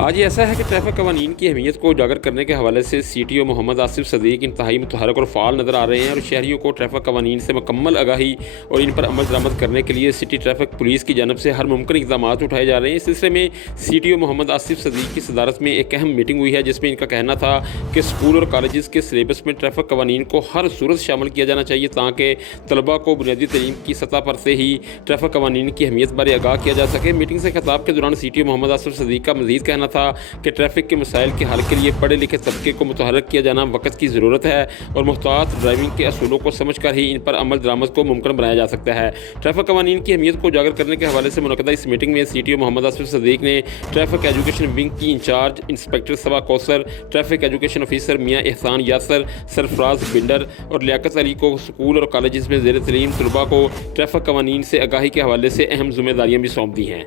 آج یہ ایسا ہے کہ ٹریفک قوانین کی اہمیت کو اجاگر کرنے کے حوالے سے سی ٹی او محمد آصف صدیق انتہائی متحرک اور فعال نظر آ رہے ہیں اور شہریوں کو ٹریفک قوانین سے مکمل آگاہی اور ان پر عمل درآمد کرنے کے لیے سٹی ٹریفک پولیس کی جانب سے ہر ممکن اقدامات اٹھائے جا رہے ہیں۔ اس سلسلے میں سی ٹی او محمد آصف صدیق کی صدارت میں ایک اہم میٹنگ ہوئی ہے، جس میں ان کا کہنا تھا کہ اسکول اور کالجز کے سلیبس میں ٹریفک قوانین کو ہر صورت شامل کیا جانا چاہیے تاکہ طلباء کو بنیادی تعلیم کی سطح پر سے ہی ٹریفک قوانین کی اہمیت بارے آگاہ کیا جا سکے۔ میٹنگ سے خطاب کے دوران سی ٹی او محمد آصف صدیق کا مزید کہنا تھا کہ ٹریفک کے مسائل کے حل کے لیے پڑھے لکھے طبقے کو متحرک کیا جانا وقت کی ضرورت ہے اور محتاط ڈرائیونگ کے اصولوں کو سمجھ کر ہی ان پر عمل درآمد کو ممکن بنایا جا سکتا ہے۔ ٹریفک قوانین کی اہمیت کو اجاگر کرنے کے حوالے سے منعقدہ اس میٹنگ میں سی ٹی او محمد آصف صدیق نے ٹریفک ایجوکیشن ونگ کی انچارج انسپکٹر صبا کوثر، ٹریفک ایجوکیشن آفیسر میاں احسان یاسر، سرفراز بنڈر اور لیاقت علی کو اسکول اور کالجز میں زیر تعلیم طلباء کو ٹریفک قوانین سے آگاہی کے حوالے سے اہم ذمہ داریاں بھی سونپ دی ہیں۔